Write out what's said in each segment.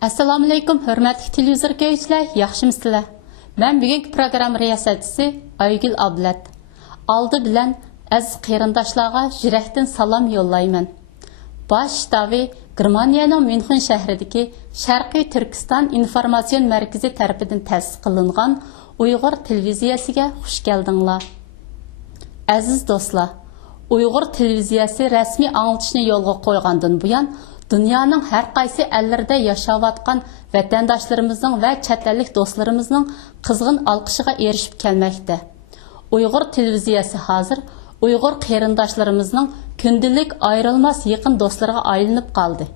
Assalomu alaykum, hurmatli televizor ko'ruvchilar, yaxshimisizlar? Men bugungi program riyosatchisi Aygul Ablat. Oldi bilan aziz qarindoshlarga yurakdan salom yo'llayman. Bosh shtabi Germaniyaning München shahridagi Sharqiy Turkiston informatsion markazi tarafidan ta'sis qilingan Uyg'ur televiziyasiga xush keldinglar. Aziz do'stlar, Uyg'ur televiziyasi rasmiy anglitishni yo'lga qo'ygandan buyon Dünyanın her qaysi ellərdə yaşayotgan vatandaşlarımızın ve chet ellik dostlarımızın qızğın alqışıga erişib kelməkdə. Uyghur televiziyası hazır Uyghur qarindaşlarımızın gündəlik ayrılmaz yaqın dostlarına aylanıb qaldı.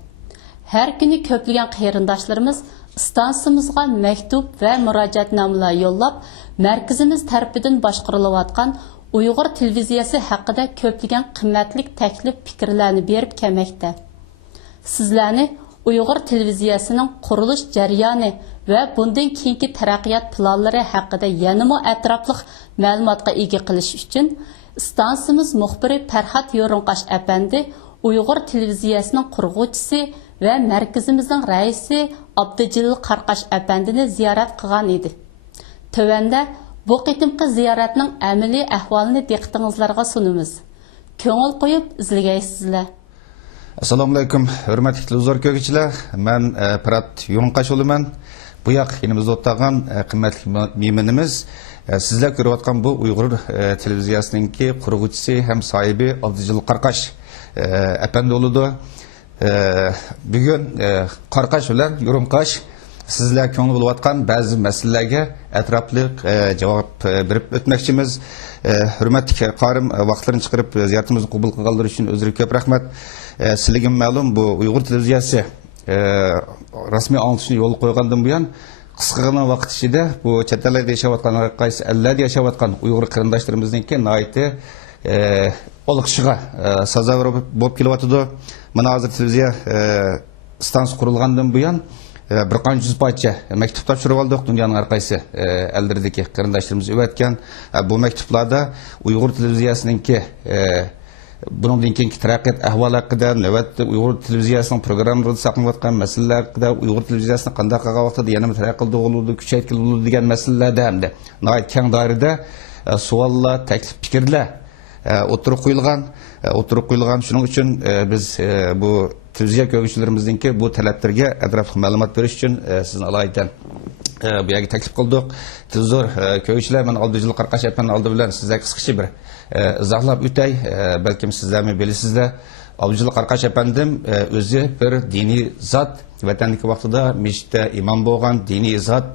Her günü köplügən qarindaşlarımız stansiyamızga məktub və müracaatnamələr yollab, mərkəzimiz tərəfindən başqarılayotgan Uyghur televiziyası haqqında köplügən qimmatli təklif fikirlərini berib kelməkdə. Sizlarni Uyg'ur televiziyasining qurilish jarayoni va bundan keyingi taraqqiyot planlari haqida yanada atrofli ma'lumotga ega qilish uchun stansiyamiz muxbiri Farhod Yo'rinqosh apandi Uyg'ur televiziyasining qurg'uvchisi va markazimizning raisi Abdujalil Qarqash apandini ziyorat qilgan edi. Tövanda bu qitimqi ziyoratning amaliy ahvolini diqqatingizlarga sunamiz. Ko'ngil qo'yib izlagaysizlar. Assalomu alaykum, hurmatli televizor ko'ruvchilar. Men Farhod Yo'rinqosh bo'laman. Bu yoq yanimizda o'tirgan qimmatli mehmonimiz sizlar ko'rayotgan bu Uyg'ur televiziyasininki qurg'uvchisi ham sohibi Abdujalil Qarqash apandi bo'ladi. Bugun Qarqash bilan Yo'rinqosh sizlar ko'ngil bo'layotgan ba'zi masalalarga atrofli javob berib o'tmoqchimiz. Hurmatli qarim vaqtlarini chiqarib ziyoratimizni qabul qilganlar uchun o'zlariga ko'p rahmat. Sizlarga ma'lum bu Uyg'ur televiziyasi rasmiy anglitishni yo'l qo'ygandan buyon qisqagina vaqt ichida bu chet ellarda yashayotgan qaysi ellarda yashayotgan Uyg'ur qarindoshlarimizning nihoyatda olqishiga sazovor bo'lib kelyotdi. Mana hozir televiziya stansiya qurilgandan buyon bir qancha yuz parcha maktub topshirib oldik dunyoning har qaysi ellardagi qarindoshlarimiz o'tgan. Bu maktublarda Uyg'ur televiziyasininki bundan keyingi taraqqiyot ahvoli haqida, navbatda Uyg'ur televiziyasining programmalarida saqlanayotgan masalalar haqida, Uyg'ur televiziyasini qanday qilgan vaqtida yana taraqqiyot bo'ladi, kuchaytiriladi degan masalalarda hamda nihoyat keng doirada savollar, taklif, fikrlar o'tirib qo'yilgan. Shuning uchun biz bu televiziya ko'ruvchilarimizninki bu talablarga atrofli ma'lumot berish uchun sizni alohida bu yerga taklif qildik. Televizor ko'ruvchilar, men Abdujalil Qarqash apani oldi bilan sizlarga qisqacha bir izohlab o'tay. Balkim sizlarmi bilasizlar. Abdujalil Qarqash apandim o'zi bir diniy zot, vatandagi vaqtida meshitda imom bo'lgan diniy zot,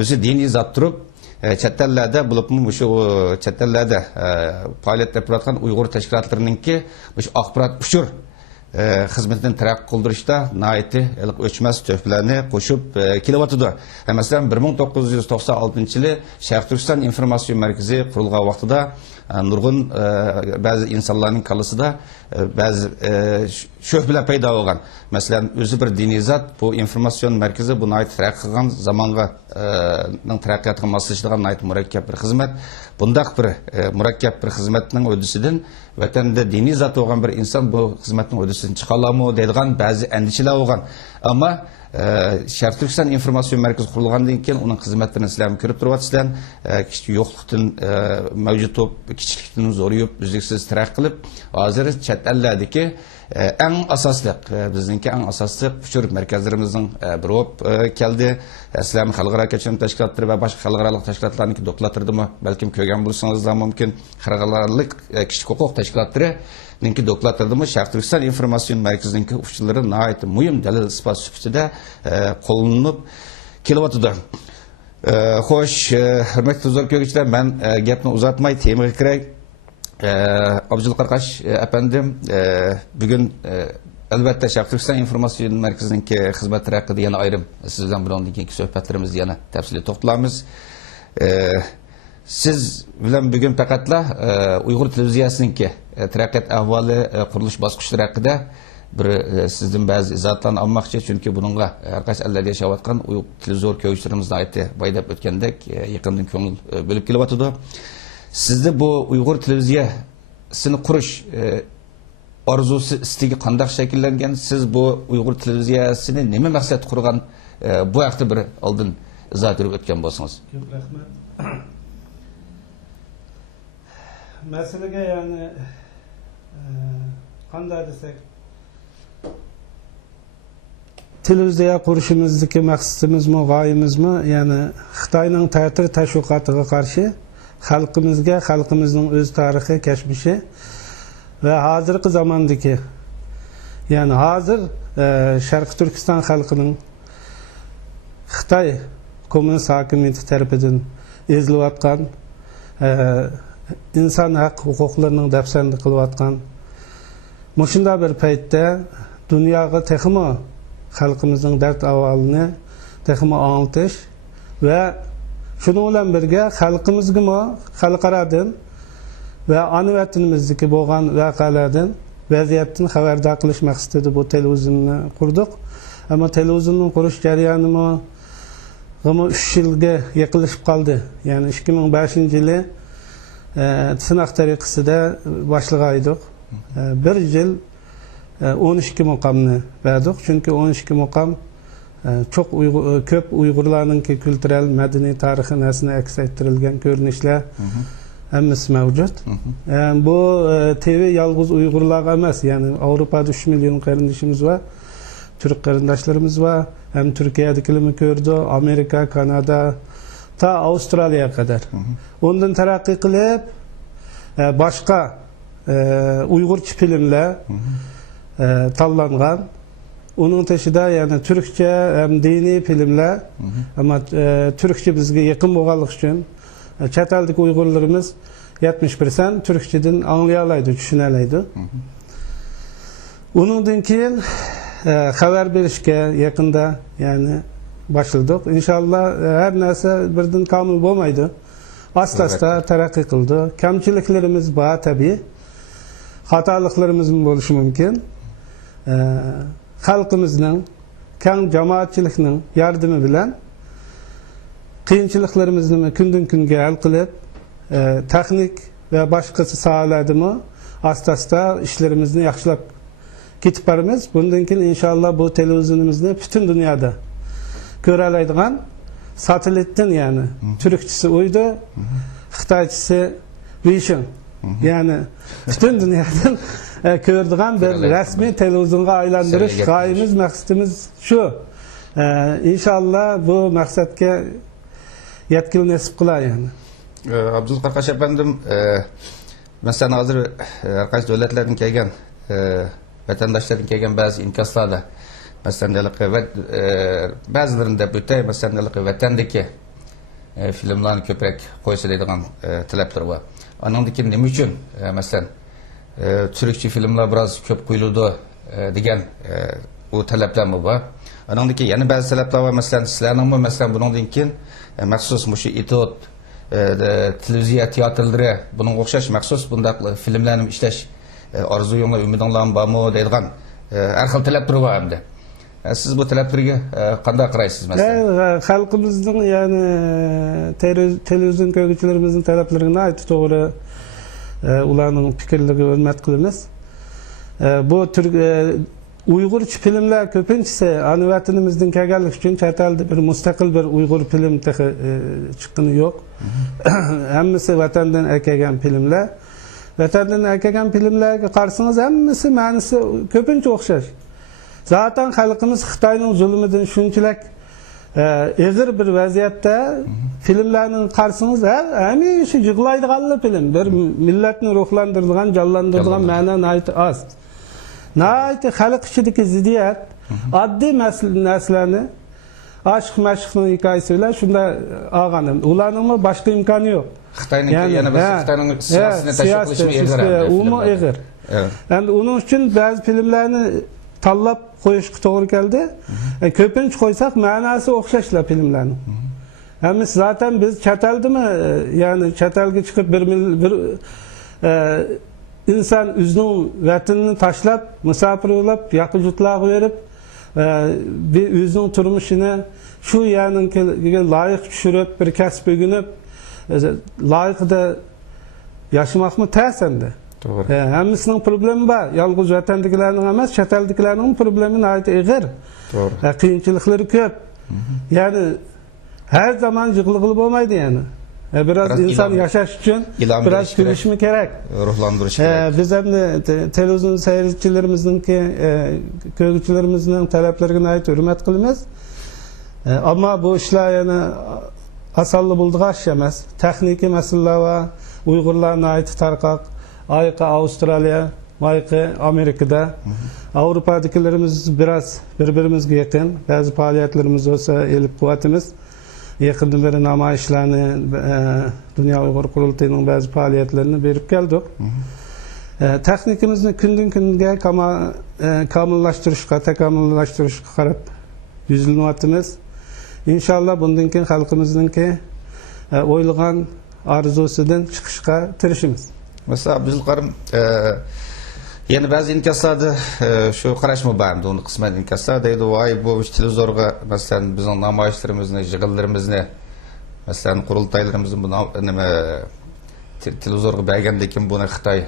o'zi diniy zot turib chet ellarda bo'libmi shu chet ellarda faoliyat qilayotgan Uyg'ur tashkilotlarininki shu axborot uchur xizmatini taraqqiy qildirishda nihoyatda o'chmas tuhfalarni qo'shib kelyotdi. Masalan 1996-yili Sharq Turkiston informatsion markazi qurilgan vaqtida nurg'un ba'zi insonlarning qallasida ba'zi shubhalar paydo bo'lgan. Masalan, o'zi bir diniy zot bu informatsion markazi bu nihoyat taraqqiy qilgan zamonga taraqqiyotiga moslashadigan nihoyat murakkab bir xizmat. Bundaq bir murakkab bir xizmatning o'disidan vatanda diniy zot bo'lgan bir inson bu xizmatning o'disidan chiqa oladimi deydigan ba'zi andishalar bo'lgan. Ammo Sharq Turkiston informatsion markazi qurilgandan keyin uning xizmatlarini sizlar ko'rib turibsizlar. Yo'qlikdan mavjud kichiklikdan zo'rayib, uzluksiz taraqqiy qilib, hozir chet ellardagi eng asosli bizningki eng asosli uchur markazlarimizning biri bo'lib keldi. Sizlarning xalqaro kechirim tashkilotlari va boshqa xalqaro tashkilotlarniki dokladlaridimi balkim ko'rgan bo'lsangizlar mumkin. Xalqaro kishilik huquq tashkilotlari ninki dokladlaridimi Sharq Turkiston informatsion markazininki uchurlari nihoyat muhim dalil isbot sifatida qo'llanib kelyotdi. Xo'sh, hurmatli televizor ko'ruvchilar, men gapni uzatmay temaga kiray. Abdujalil Qarqash apandim bugun albatta Sharq Turkiston informatsion markazininki xizmatlari haqida yana ayrim siz bilan bundan keyingi suhbatlarimizda yana tafsiliy to'xtalamiz. Siz bilan bugun faqatla Uyg'ur televiziyasininki taraqqiyot ahvoli, qurilish bosqichlari haqida bir sizdan ba'zi izohlarni olmoqchi, chunki buningga har qaysi ellarda yashayotgan televizor ko'ruvchilarimizning aytdi baydab o'tgandek yaqindan ko'ngil bo'lib kelyotdi. Sizda bu Uyg'ur televiziyasini qurish arzusi istigi qandaq shakllangan, siz bu Uyg'ur televiziyasini nima maqsad qurgan, bu haqda bir oldin izoh berib o'tgan bo'lsangiz. Ko'p rahmat. Masalaga ya'ni qanday desak, televiziya qurishimizdagi maqsadimizmi, g'oyamizmi, ya'ni Xitoyning ta'tir tashviqotiga qarshi xalqimizga, xalqimizning o'z tarixi, kashmishi va hozirgi zamondagi, ya'ni hozir Sharq Turkiston xalqining Xitoy kommunist hokimiyati tarafidan ezilayotgan, inson haq huquqlarining dafsanda qilayotgan mushunda bir paytda dunyoga texmo xalqimizning dard ahvolini texmo anglatish va shuning bilan birga xalqimizga xalqaradan va ona vatanimizdagi bo'lgan voqealardan, vaziyatdan xabardor qilish maqsadida bu televizionni qurdik. Ammo televizionni qurish jarayonimi 3 yilga yaqinlashib qoldi. Ya'ni 2005-yili sınaq tariqasida boshlagan edik. Bir yil 12 muqomni verdik. Çünkü 12 muqom çok ko'p Uyg'urlarning kültürel, madaniy tarixini aks ettirilgan ko'rinishlar hammasi mavjud. Bu TV yalnız Uyg'urlarga emas, yani Avrupa'da 3 milyon qarindishimiz var, Türk qarindoshlarimiz var. Hem Türkiye'dekilerimi gördü, Amerika, Kanada, ta Avustralya'ya kadar. Ondan terakki qilib, başka Uyg'urcha filmler tanlangan. Onun teşhida yani Türkçe hem dini filmler, ama Türkçe bizge yakın bo'lganligi uchun chet eldagi Uyg'urlarimiz 70% Türkçeden anlayalaydı, düşünelaydı. Onundan keyin xabar berishga yaqinda yani başladık. İnşallah her narsa birden kamil bo'lmaydi. Asta-asta taraqqiy qildi. Kamchiliklarimiz bor tabii. Xatoliklarimiz bo'lishi mumkin. Xalqimizning, keng jamoatchilikning yordami bilan qiyinchiliklarimizni kundan kunga hal qilib, texnik va boshqa sohalardami asta-asta ishlarimizni yaxshilab ketib boramiz. Bundan keyin inshaalloh bu televizionimizni butun dunyoda ko'ra oladigan, satelitdan yani Türkçesi uydu, Xitoychisi Vision. Yani bütün dünyadan ko'radigan bir rasmiy televizionga aylantirish g'oyamiz, maqsadimiz shu. İnşallah bu maqsadga yetkil nasib qilar yani. Abdul Qarqash efendim, mesela hozir har qaysi davlatlardan kelgan vatandaşlardan kelgan ba'zi inkaslarda mesela ba'zilarida o'tay mesela vatandagi filmlarni ko'proq qo'yiladigan talablar bor. Anandaki nima uchun mesela Türkçe filmler biraz ko'p qo'yiladi degan bu talablar mı bor? Anandaki yana ba'zi talablar var, mesela sizlarning mesela bundan keyin maxsus mushu etuat televiziya teatrlari bunun o'xshash maxsus bundaq filmlarni ishlash orzuyinglar, umidinglar bormi deydigan har xil talablar bor hamda. Siz bu talablarga qanday qaraysiz mesela? Xalqimizning yani televizyon ko'ruvchilarimizning talablarini aytib to'g'ri ularning fikrlariga hurmat qilamiz. Bu Uyg'urcha filmlar ko'pincha ana vatanimizdan kelganligi uchun chet elda bir mustaqil bir Uyg'ur film chiqqani yo'q. Hammasi vatandan kelgan filmlar. Vatandan kelgan filmlarga qarasangiz hammasi ma'nosi ko'pincha o'xshash. Zaten xalqimiz Xitoyning zulmidan shunchalik eg'ir bir vaziyatda filmlarning qarasangiz hamisha yig'laydigan film, bir millatni ruhlantiradigan, jonlantiradigan ma'no az. Nəhayət xalq içindəki ziddiyət, addi məsələlərni, aşıq-məşıqın hikayəsiyle şunda ağanım. Onların başqa imkanı yox. Xitayning yana biz Xitayning siyosatini tashkil qilishmi eg'ir. Umumu eg'ir. Endi onun üçün bəzi filmlarni tanlab qo'yishga to'g'ri keldi. Ko'pincha qo'ysak ma'nosi o'xshashlar filmlarning. Hamma zaten biz chet eldimi, yani chet elga chiqib bir insan o'zining vatanini tashlab, musofir bo'lib, yaqinjutlarga berib, bir o'zining turmushini shu yerga loyiq tushirib, bir kasb o'rganib, loyiqda yashamoqmi ta'sindi. Doğru. Hammasının problemi var. Yalnız vatandaşlarının emas, chet eldagilarning problemi nayt ig'ir. Doğru. Qiyinchiliklari ko'p. Yani her zaman yig'lig'ili bo'lmaydi yani. Biraz insan yaşaş için biraz gülüşmü gerek. Ruhlandırış gerek. Biz hem de televizyon seyircilerimizninki, köylülerimizin taleplerine ait hürmet kılımız. Ama bu işler yani asallı bulduğu aş yemez. Tekniki meseleler var. Uygurlarına ait tarkak. Ayka Avustralya, Ayka Amerika'da. Avrupa'dakilerimiz biraz birbirimize yakın. Bazı faaliyetlerimiz olsa elip kuvvetimiz. Yakından beri namayişlerini, Dünya Uygur Kurultayı'nın bazı faaliyetlerini verip geldik. Teknikimizni günden günge tekamüllaştırışga qarab yüzlanyapmiz. İnşallah bundan keyin xalqimizningki o'ylagan arzusidan chiqishga tirishimiz. Mesela Abdülkarim yani bazı inkaslarda şu qarashma barmdı onu kısmen inkaslar deydi vay bu televizorga mesela bizning namoyishlarimizni, yig'inlarimizni mesela qurultaylarimizni buni nima televizorga berganda kim buni Xitoy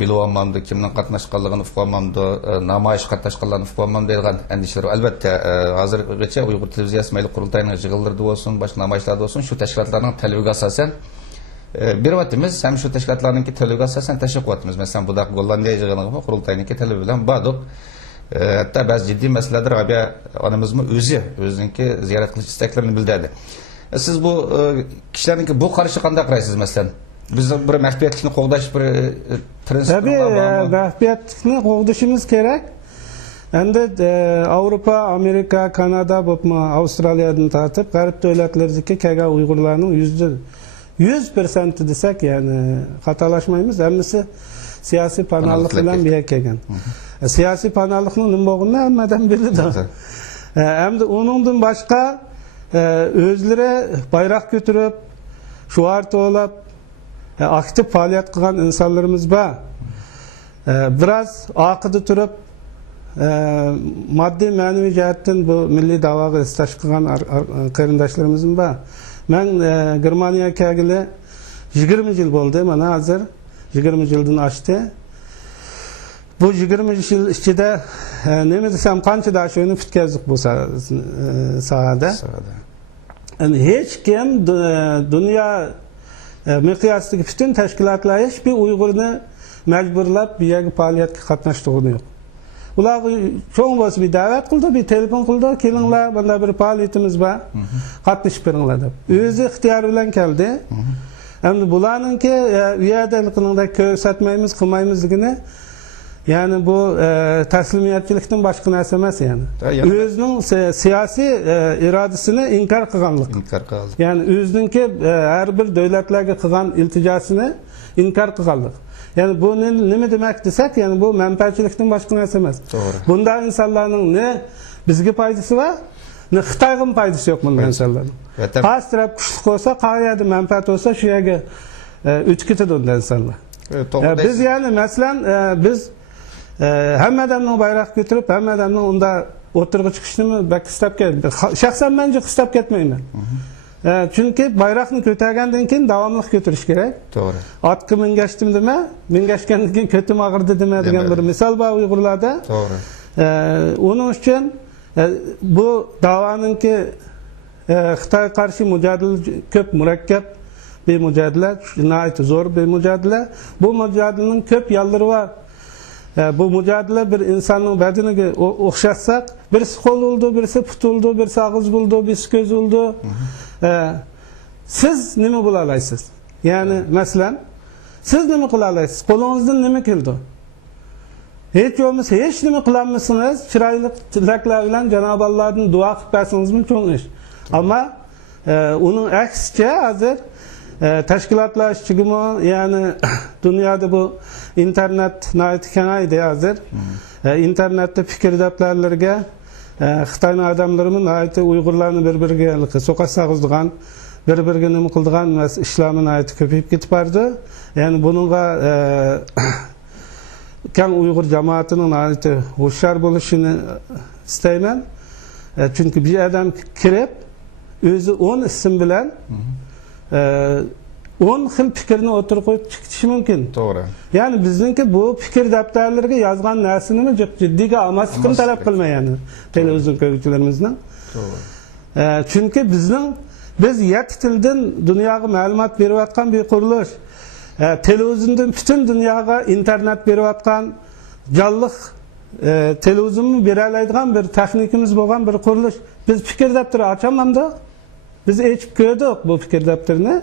bilib olmamdi, kimning qatnashganligini uqolmamdi, namoyish qatnashganlarni uqolmamdi degan andishalar albatta hozirgacha Uyg'ur televiziyasi mayli qurultayning yig'inlarida bo'lsin, boshqa namoyishlarda bo'lsin, shu tashkilotlarning talabiga asosan bir vatimiz hem şu teşkilatlarınki talebi asasen teşvik vatimiz. Mesela bu da Gollandiya yığınlığı kurultayınki talebi bilen badık. Hatta bazı ciddi meseleler Rabia anamızmı özünki ziyaret kılıç isteklerini bildirdi. Siz bu kişilerinki bu karşı qanday qaraysiz mesela? Biz bir mahfiyetlikni qo'g'dash bir Tabii mahfiyetlikni qo'g'dashimiz kerak. Endi Avrupa, Amerika, Kanada, Avustraliyadan tartib g'arb davlatlaridagi kelgan Uyg'urlarning 100% desek yani hatalaşmayımız hemisi siyasi panallık bilen bir kelgan. Siyasi panallıkның nima bo'lganini hammadan biladi. Hem de onundan başka özleri bayrak götürüp şuar to'lab aktif faaliyet qilgan insanlarımız var. Biraz aqida turib maddi manevi jihatdan bu milliy da'voga istash qilgan qarindoshlarimiz var. Ben Germaniya kelgili 20 yıl oldu. Mana hozir 20 yıldan aştı. Bu 20 yıl ichida nima desam qancha dashoni bitkazdik bu sahada. Yani hech kim dünya miqyosidagi bütün tashkilotlar hiçbir Uyg'urni majburlab bu yerga faaliyatga qatnashtirgani yo'q. Ular çoğun bo'lsa bir davet qildi, bir telefon qildi, kelinglar, bunda bir faaliyetimiz var, qatnashib beringlar deb. O'zi ixtiyor bilan keldi. Endi bularninki u yerdaligini ko'rsatmaymiz, qilmaymizligini yani bu taslimiyatchilikdan boshqa narsa emas yani. O'zining siyosiy irodasini inkor qilganlik. Yani o'zininki har bir davlatlarga qilgan iltijosini inkor qilganlik. Yani bu ne demek desek yani bu menfaatçilikten başka narsa emas. Bunda insanların ne bizge faydası var, ne Xitoyga faydası yok bunda insanların. Qaysi taraf kuchli olsa, qayerda menfaat olsa shu yerga o'tib ketadi unda insanlar. Biz yani mesela biz hamma odamning bayroq ko'tarib, hamma odamning unda o'tirg'i chiqishni bak istab ketdim. Shaxsan men istab ketmayman. Çünkü bayrakni ko'targandan keyin davomli ko'tarish kerak. To'g'ri. Otga mingashdim dema, mingashgandan keyin ko'tim og'irdi dema degan bir misol bor Uyg'urlarda. To'g'ri. Onun uchun bu davoninki Xitoy qarshi mujodala ko'p murakkab bir mujodala, nihoyat zo'r bir mujodala. Bu mujodalaning ko'p yo'llari bor. Bu mujodala bir insonning badaniga o'xshatsak, birisi qo'l oldu, birisi put oldu, birisi og'iz bo'ldi, birisi ko'z oldu. Siz nima bo'la olasiz? Yani mesela siz nima qila olasiz? Qo'lingizdan nima keldi? Hech bo'lmasa hech nima qilolmasangiz, chiroyli tilaklar bilan Janob Allohdan duo qilib bersangiz cho'ng ish. Ammo uning aksicha hozir tashkilotlar ishchigimi, yani dunyoda bu internet nayt kengaydi hozir. İnternetde fikir daftarlarga Xitoyning odamlarimi nayt Uyg'urlarni bir-biriga so'qqa sag'izdigan, bir-biriga nima qildigan ishlarni nayt ko'payib ketib bordi. Yani bununla keng Uyg'ur jamoatining nayt hushyor bo'lishini istayman. Çünkü bir adam kirib o'zi 10 ism bilan 10 xil fikrni o'tirib qo'yib chiqishi mumkin. To'g'ri. Ya'ni bizningki bu fikr daftarlariga yozgan narsani jiddiga olmaslikni talab qilmaydi televizion ko'ruvchilarimizning. To'g'ri. Chunki biz 7 tildan dunyoga ma'lumot berayotgan bir qurilish, televiziondan butun dunyoga internet berayotgan jonliq televizyonni bera oladigan bir texnikimiz bo'lgan bir qurilish. Biz fikr daftari ochamamda, biz echib ko'rdik bu fikr daftarini.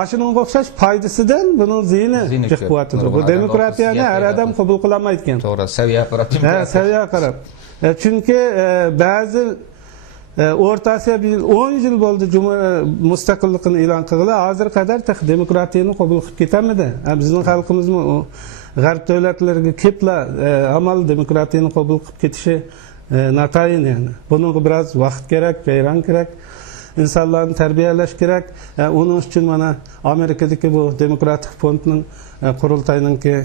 Aşının o'xshash foydasidan buning ziyni chiqyapti. Bu demokratiyani har odam qabul qila olmaydi ekan. To'g'ri, saviyaga qarab. Saviyaga qarab. Chunki ba'zi O'rta Osiyo 10 yil bo'ldi mustaqillikni e'lon qilgani, hozir qadar demokratiyani qabul qilib ketamidi? Bizning xalqimizmi g'arb davlatlariga kepla amal demokratiyani qabul qilib ketishi natayin yani. Bunga biroz vaqt kerak, bayram kerak. İnsanlarni tarbiyalash kerak. Onun uchun mana Amerikadagi bu Demokratik fondning qurultayiningki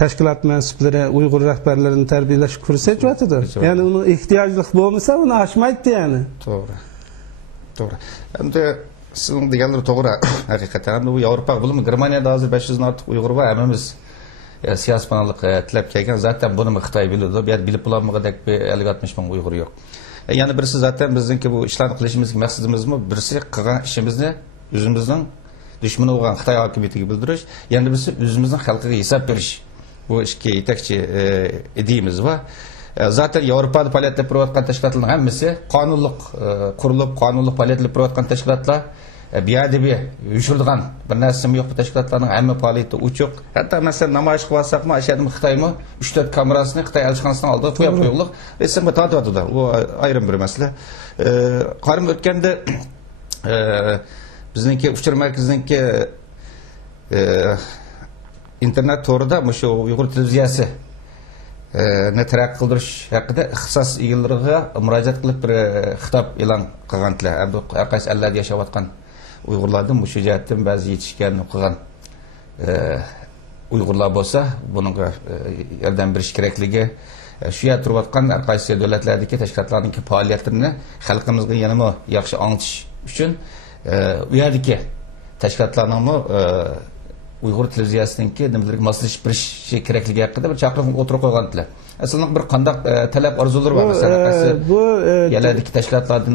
tashkilot mansublari Uyg'ur rahbarlarini tarbiyalash kursi o'tadi. Ya'ni uni ehtiyojlik bo'lmasa, uni aşmaydi yani. To'g'ri. To'g'ri. Endi sizning deganlar to'g'ri. Haqiqatan bu Yevropa bo'limi Germaniyada hozir 500 dan ortiq Uyg'ur va hammamiz siyosatpanalik tilab kelgan. Zaten buni Xitoy biladi. Bu yer bilib bo'lmagandak 50-60 ming Uyg'ur yo'q. Yani birisi zaten bizdeki bu işlerini qilishimizning maqsadimiz mi? Birisi qilgan ishimizni o'zimizning dushmani bo'lgan Xitoy hokimiyatiga bildirish, yana birisi o'zimizning xalqiga hisob berish. Bu ishga yetakchi ideyamiz va zaten Yevropada faoliyat olib turayotgan tashkilotlarning hammasi qonunliq qurilib, qonunliq faoliyat olib turayotgan tashkilotlar biadibi uyushtirilgan bir narsami yo'q bu tashkilotlarning hamma faoliyati uchuq. Hatto masalan namoyish qilsakmi, ashadimi Xitoymi 3-4 kamerasini Xitoy elchixonasidan oldi qo'yib qo'yuqliq. Esimga tortyapti. U ayrim bir masala. Qarim o'tganda bizningki uchur markaziningki internet to'rida shu Uyg'ur televiziyasi ne taraqqiy qildirish haqida ixtisos egallariga murojaat qilib bir xitob e'lon qilganlar. Endi har qaysi ellarda yashayotgan Uyg'urlardan bu jihatdan ba'zi yetishgan o'qigan Uyg'urlar bo'lsa, bunga yordam berish kerakligi, shu yerda turayotgan har qaysi davlatlardagi tashkilotlarning faoliyatlarini xalqimizga yanada yaxshi anglatish uchun u yerdagi tashkilotlarning Uyg'ur televiziyasininki nimalarga moslashib berishi kerakligi haqida bir chaqiruv o'tirib qo'yganlar. Aslında bir qandaq talab arzular var mesela bu yerlerdeki tashkilotlardan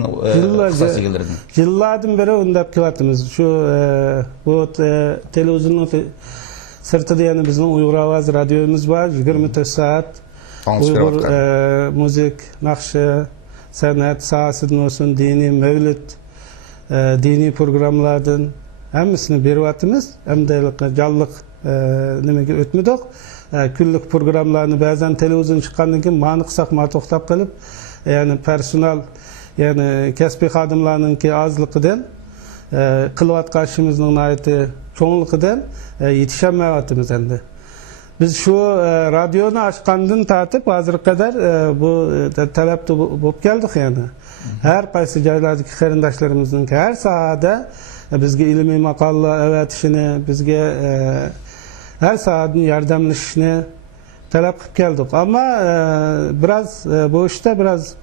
ixtisos egalaridan. Yillardan beri undab kelyapmiz. Shu bu televizionning sirtida yana bizning Uyg'ur ovoz radiomiz bor, 24 soat. Uyg'ur muzik, naqshi, san'at sohasidan olsun, diniy mavlid, diniy programlardan hammasini beryapmiz. Hamda jonliq nimaga o'tmadik. Kunlik programlarni ba'zan televizyon chiqqandan keyin ma'ni qilsak ma to'xtab qolib, ya'ni personal, ya'ni kasbiy xodimlarninki ozligidan qilayotgan ishimizning nihoyatda cho'ngligidan yetishmayapmiz endi. Biz shu radioni ochgandan tortib hozirga qadar bu talabda bo'lib keldik yani. Har qaysi joylardagi qarindoshlarimizning har sohada bizga ilmiy maqolalar avatishini, bizga her saatin yardımlaşışını talep qilib keldik. Ama biraz bu işte biraz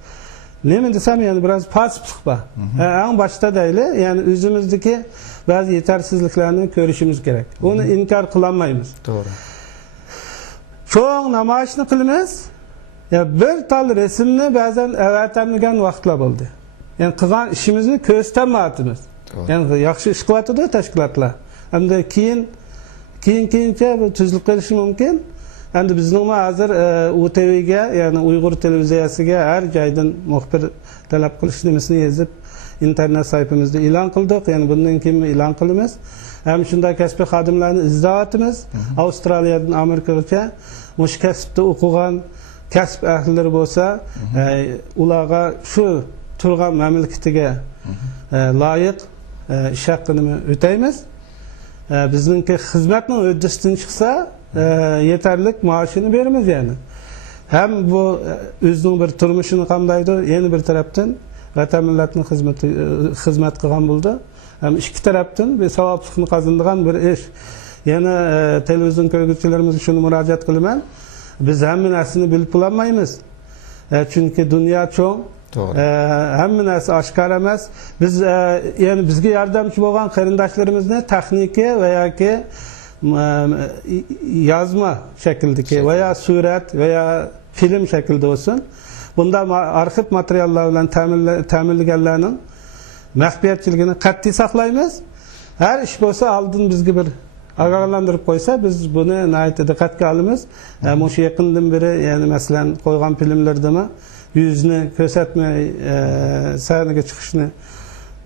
ne mi desem yani biraz pasiflik var. En başta değil yani özümüzdeki bazı yetersizliklerini görüşümüz gerek. Onu inkar kılamayız. Doğru. Çoğun namayışını kılmaz. Ya bir tal resimni bazen evatamlagan vaqtlar bo'ldi. Yani qilgan işimizni ko'rsatmayapmiz. Yani yaxshi ish qilyapti tashkilotlar. Hamda keyincha bu tuzilib qolishi mumkin. Endi bizning hozir UTVga, ya'ni Uyg'ur televiziyasiga har joydan muxbir talab qilish nimasini yozib internet saytimizda e'lon qildik. Ya'ni bundan keyin e'lon qilamiz. Ham shunday kasbiy xodimlarni izlayapmiz. Avstraliyadan Amerikagacha mush kasbda o'qigan kasb ahlilari bo'lsa, ularga shu turgan mamlakatiga loyiq ish haqqini o'taymiz. Bizninki xizmatning o'ddasidan chiqsa yetarli maoshini beramiz yani. Hem bu o'zining bir turmushini qamdaydi, yana bir tarafdan vatan millatning xizmat qilgan bo'ldi. Hem ikki tarafdan bir savoblikni qozonadigan bir ish. Yana televizion ko'ruvchilarimizga shuni murojaat qilaman. Biz hamma narsani bilib bo'lmaymiz. Chunki dunyo cho'ng, To'g'ri. Hamma narsa oshkor emas. Biz ya'ni bizga yordamchi bo'lgan qarindoshlarimizni texnika va yoki yozma shakldagi va yo surat va yo film shaklida bo'lsin. Bunda arxiv materiallar bilan ta'minlaganlarning maxfiyatchiligini qat'iy saqlaymiz. Har ish bo'lsa oldin bizga bir ogohlantirib qo'ysa, biz buni nihoyatda diqqatga olamiz. O'sha yaqindan beri, ya'ni masalan qo'ygan filmlardami yuzni ko'rsatmay sahnaga chiqishni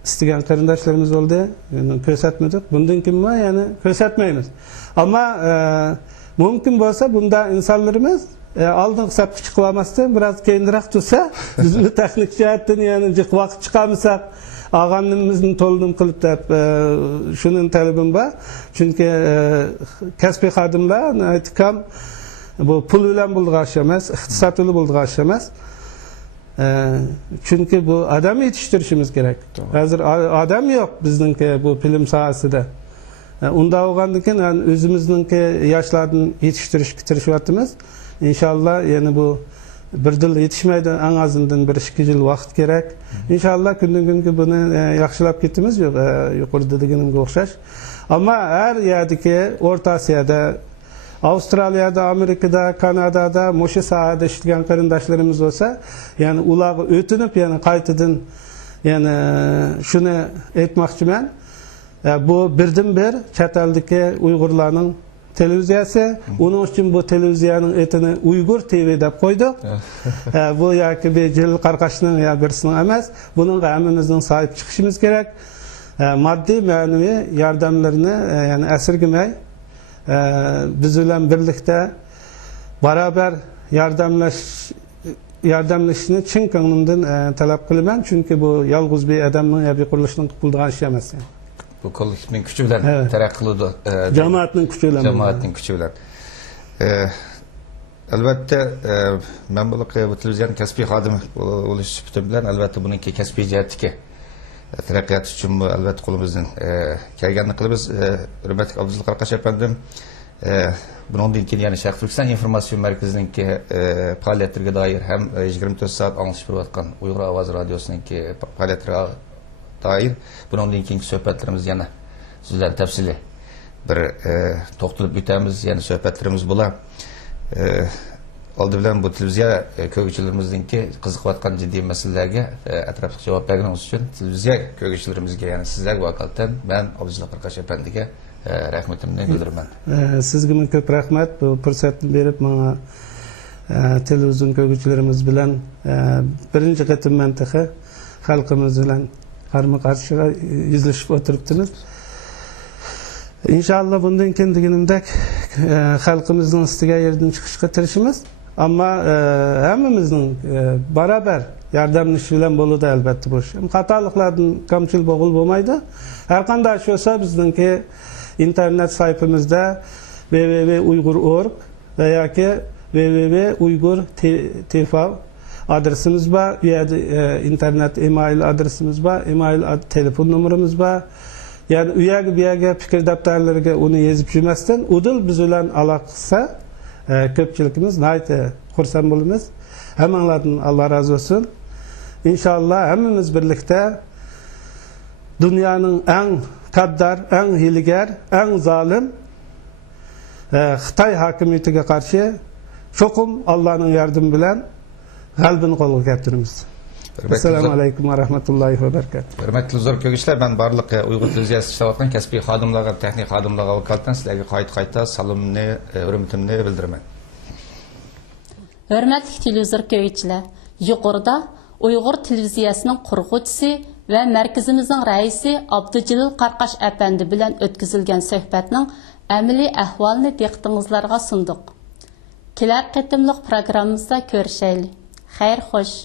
istagan qarindoshlarimiz bo'ldi. Yani ko'rsatmadik. Bundan keyin ya'ni ko'rsatmaymiz. Ammo mumkin bo'lsa bunda insonlarimiz oldin hisobga chiqib olmasdan biroz keyinroq tursa, bizni texnik jihatdan ya'ni vaqt chiqamizsak ağanımızın to'ldim qilib deb shuning talabim bor. Chunki kasbiy xodimlar aytgan bu pul bilan bo'lgan ish emas, iqtisod bilan bo'lgan ish emas. Chunki bu odam yetishtirishimiz kerak. Hozir odam yo'q bizningki bu film sohasida. Unda bo'lgandan keyin o'zimizningki yoshlarni yetishtirishga tirishyapmiz. Inshaalloh yana bu bir yil yetishmaydi, en azından bir 2 yil vaqt kerak. İnşallah kundan kunga buni yaxshilab ketamiz, yuqorida deganimga o'xshash. Ammo har yerdagi O'rta Osiyoda, Avstraliyada, Amerikada, Kanadada mo'sha sohada ishlagan qarindoshlarimiz bo'lsa, ya'ni ularga o'tinib, ya'ni qaytadan ya'ni shuni aytmoqchiman. Bu birdan-bir chet eldagi Uyg'urlarning televiziyasi, onun için bu televiziyanın etini Uygur TV deb qo'ydik. Bu yoki Jalil Qarqashning ya birisinin emas. Bunun hammamizning sahip chiqishimiz kerak. Maddi ma'naviy yordamlarni yani esirgimay biz bilan birlikda barabar yordamlashishni chin ko'nglimdan talab qilaman. Chunki bu yolg'iz bir odamning ya bir qurilishning qildigan ish emas. Bu kollektivning kuchi bilan taraqqiy qiladi. Jamoatning kuchi bilan. Jamoatning kuchi bilan. Albatta men bu televizion kasbiy xodimi bo'lish sifatim bilan albatta buningki kasbiy jihatdagi taraqqiyot uchun albatta qo'limizdan kelganini qilamiz. Hurmatli Abduzil Qarqash apandim, bundan keyin yana Sharq Turkiston informatsion markazininki faoliyatlariga doir ham 24 soat anglashib turayotgan Uyg'ur ovozi radiosiningki faoliyatlariga dair bundan keyingi suhbatlarimiz yana sizlar tafsili bir to'xtalib o'tamiz, yana suhbatlarimiz bo'lar. Oldi bilan bu televiziya ko'ruvchilarimizninki qiziqayotgan jiddiy masalalarga atrofli javob berganingiz uchun televiziya ko'ruvchilarimizga, yana sizlarga vakolatdan men Abduzil Qarqash apandiga rahmatimni bildiraman. Sizga ko'p rahmat bu fursatni berib menga televizion ko'ruvchilarimiz bilan birinchi qatim mantiqa xalqimiz bilan qarama-qarshi yuzlashib o'tiribdimiz. İnşallah bundan keyin deganimdek xalqimizning istagan yerdan chiqishga tirishimiz. Ammo hammamizning barabar yordamlash bilan bo'ladi albatta bu ish. Xatoliklardan kamchilik bo'lmaydi. Har qanday ish bo'lsa bizningki internet saytimizda www.uygur.org va yoki www.uygur.tv adresimiz var, internet email adresimiz var, email telefon numaramiz var. Yani bir yerga fikir daftarlariga uni yozib yurmasdan, udil biz bilan aloqasa ko'pchilikimiz nihoyatda xursand bo'lamiz. Hammanglardan Alloh razı olsun. İnşallah hammamiz birlikda dunyoning eng qaddar, eng hiylagar, eng zolim Xitoy hokimiyatiga qarshi cho'qim Allohning yordami bilan g'albini qo'lga keltiramiz. Assalomu alaykum va rahmatullohi va barakatuh. Hurmatli zo'r ko'ruvchilar, men barliq Uyg'ur televiziyasida ishlayotgan kasbiy xodimlarga, texnik xodimlarga vakolatdan sizlarga qayta salomni, hurmatimni bildiraman. Hurmatli televizor ko'ruvchilar, yuqorida Uyg'ur televiziyasining qurg'uvchisi va markazimizning raisi Abdujalil Qarqash apandi bilan o'tkazilgan suhbatning amaliy ahvolini diqqatingizlarga sundiq. Kelar qatimliq programmamizda ko'rishaylik. Xayr, xo'sh.